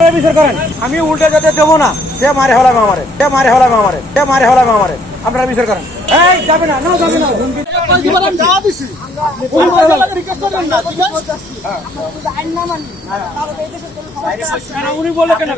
বিচার করেন। আমি উল্টে যেতে দেবো না। সে মারে হলাম আমারে, সে মারে হলাম আমারে, সে মারে হলাম আমারে। আপনারা বিচার করেন। এই যাবে না, না যাবে না। উনি বলে কেন?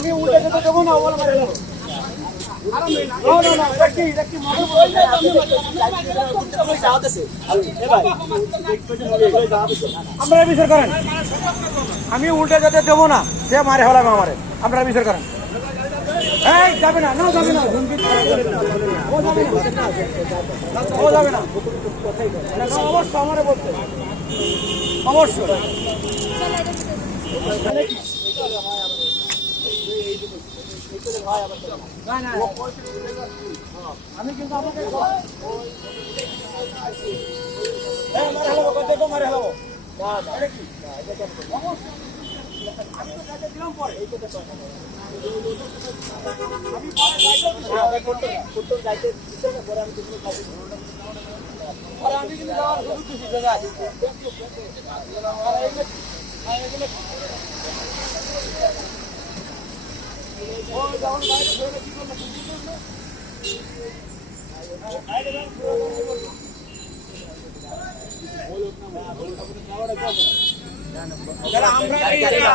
আমি উল্টে যেতে দেবো না। আপনারা বিচার করেন। আমি উল্টে যেতে দেবো না। সে মারে হলাম আমারে। আপনারা বিচার করেন। এই যাবে না, না যাবে না। ও যাবে না। অবশ্যই আমারে বলতে অবশ্যই। আমি কিন্তু আমাকে মারে হলো। আমি তো কাজে দিলাম পরে। আমি কিন্তু যাওয়ার সুযোগ দিচ্ছি জায়গায়। যখন বাইরে ধরে কি করলো?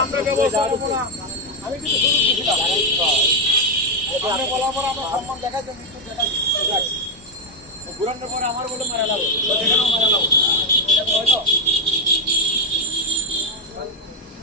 আমরা ব্যবস্থা করবো না। আমি কিন্তু সুযোগ দিচ্ছিলাম। আমরা বলার পর আমরা সম্মান দেখাচ্ছি, মৃত্যু দেখাচ্ছি। ঘুরানোর পরে আমার বলে মারা লাগো, সেখানেও মারা লাগো।